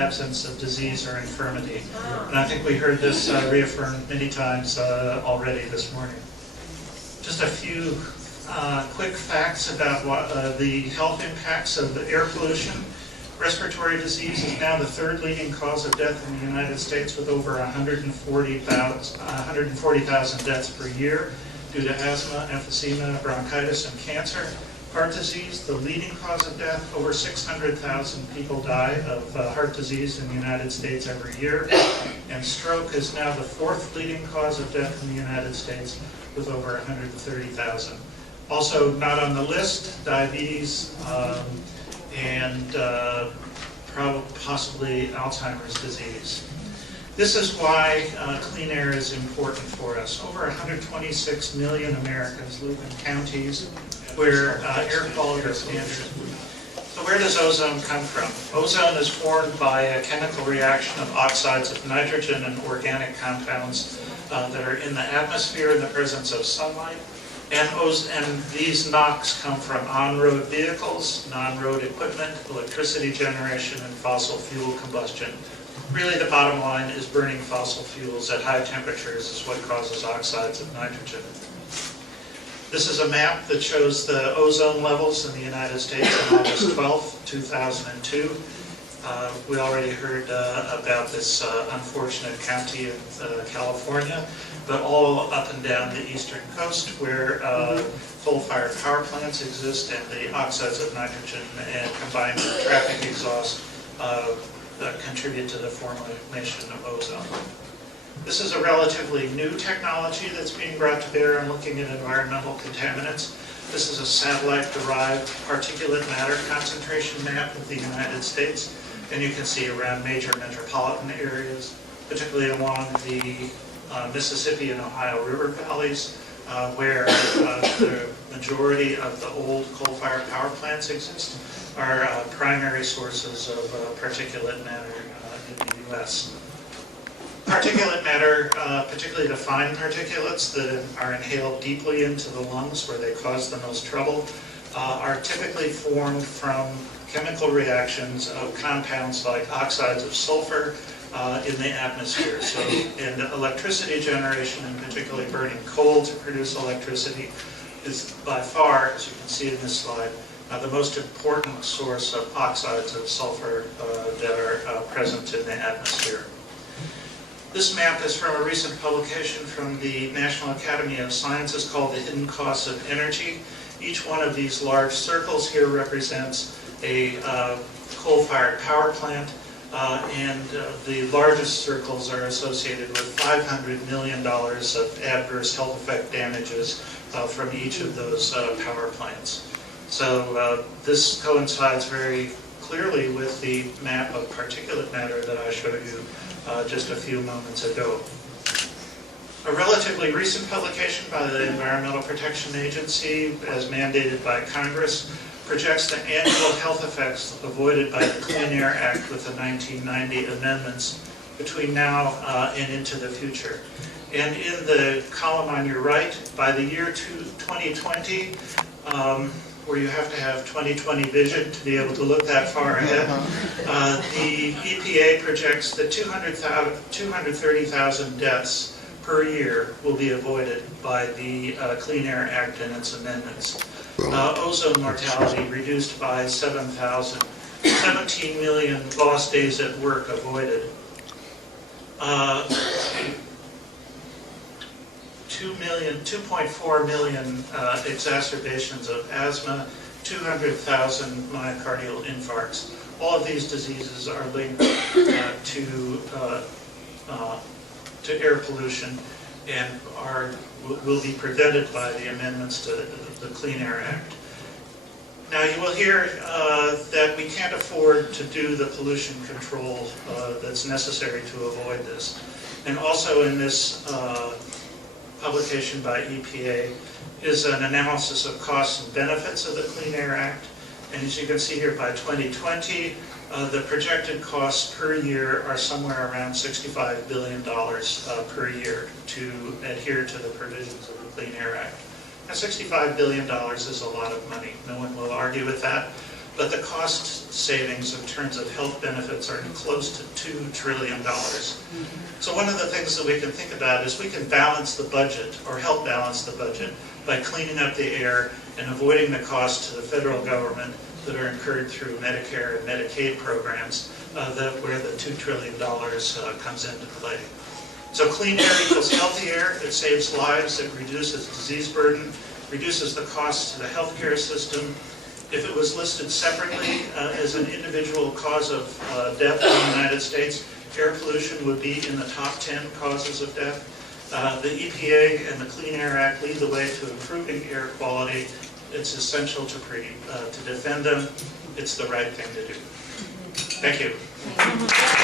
absence of disease or infirmity. And I think we heard this reaffirmed many times already this morning. Just a few quick facts about the health impacts of the air pollution. Respiratory disease is now the third leading cause of death in the United States, with over 140,000 deaths per year due to asthma, emphysema, bronchitis, and cancer. Heart disease, the leading cause of death. Over 600,000 people die of heart disease in the United States every year. And stroke is now the fourth leading cause of death in the United States, with over 130,000. Also not on the list, diabetes and possibly Alzheimer's disease. This is why clean air is important for us. Over 126 million Americans live in counties where air quality is standard. So where does ozone come from? Ozone is formed by a chemical reaction of oxides of nitrogen and organic compounds that are in the atmosphere in the presence of sunlight. And these NOx come from on-road vehicles, non-road equipment, electricity generation, and fossil fuel combustion. Really, the bottom line is burning fossil fuels at high temperatures is what causes oxides of nitrogen. This is a map that shows the ozone levels in the United States on August 12, 2002. We already heard about this unfortunate county in California, but all up and down the eastern coast where coal-fired power plants exist, and the oxides of nitrogen and combined with traffic exhaust contribute to the formation of ozone. This is a relatively new technology that's being brought to bear on looking at environmental contaminants. This is a satellite-derived particulate matter concentration map of the United States, and you can see around major metropolitan areas, particularly along the Mississippi and Ohio river valleys, where the majority of the old coal-fired power plants exist, are primary sources of particulate matter in the U.S. Particulate matter, particularly the fine particulates that are inhaled deeply into the lungs where they cause the most trouble, are typically formed from chemical reactions of compounds like oxides of sulfur in the atmosphere. So in electricity generation, and particularly burning coal to produce electricity, is by far, as you can see in this slide, the most important source of oxides of sulfur that are present in the atmosphere. This map is from a recent publication from the National Academy of Sciences called The Hidden Costs of Energy. Each one of these large circles here represents a coal-fired power plant, and the largest circles are associated with $500 million of adverse health effect damages from each of those power plants. So this coincides very clearly with the map of particulate matter that I showed you just a few moments ago. A relatively recent publication by the Environmental Protection Agency, as mandated by Congress, projects the annual health effects avoided by the Clean Air Act with the 1990 amendments between now and into the future. And in the column on your right, by the year 2020, where you have to have 20/20 vision to be able to look that far ahead, the EPA projects that 230,000 deaths per year will be avoided by the Clean Air Act and its amendments. Ozone mortality reduced by 7,000, 17 million lost days at work avoided. 2.4 million exacerbations of asthma, 200,000 myocardial infarcts. All of these diseases are linked to air pollution and will be prevented by the amendments to the Clean Air Act. Now you will hear that we can't afford to do the pollution control that's necessary to avoid this. And also in this publication by EPA is an analysis of costs and benefits of the Clean Air Act. And as you can see here, by 2020, the projected costs per year are somewhere around $65 billion per year to adhere to the provisions of the Clean Air Act. Now, $65 billion is a lot of money. No one will argue with that. but the cost savings in terms of health benefits are close to $2 trillion. So one of the things that we can think about is we can balance the budget, or help balance the budget, by cleaning up the air and avoiding the costs to the federal government that are incurred through Medicare and Medicaid programs where the $2 trillion comes into play. So clean air equals healthy air. It saves lives. It reduces disease burden, reduces the costs to the healthcare system. If it was listed separately as an individual cause of death in the United States, air pollution would be in the top 10 causes of death. The EPA and the Clean Air Act lead the way to improving air quality. It's essential to defend them. It's the right thing to do. Thank you.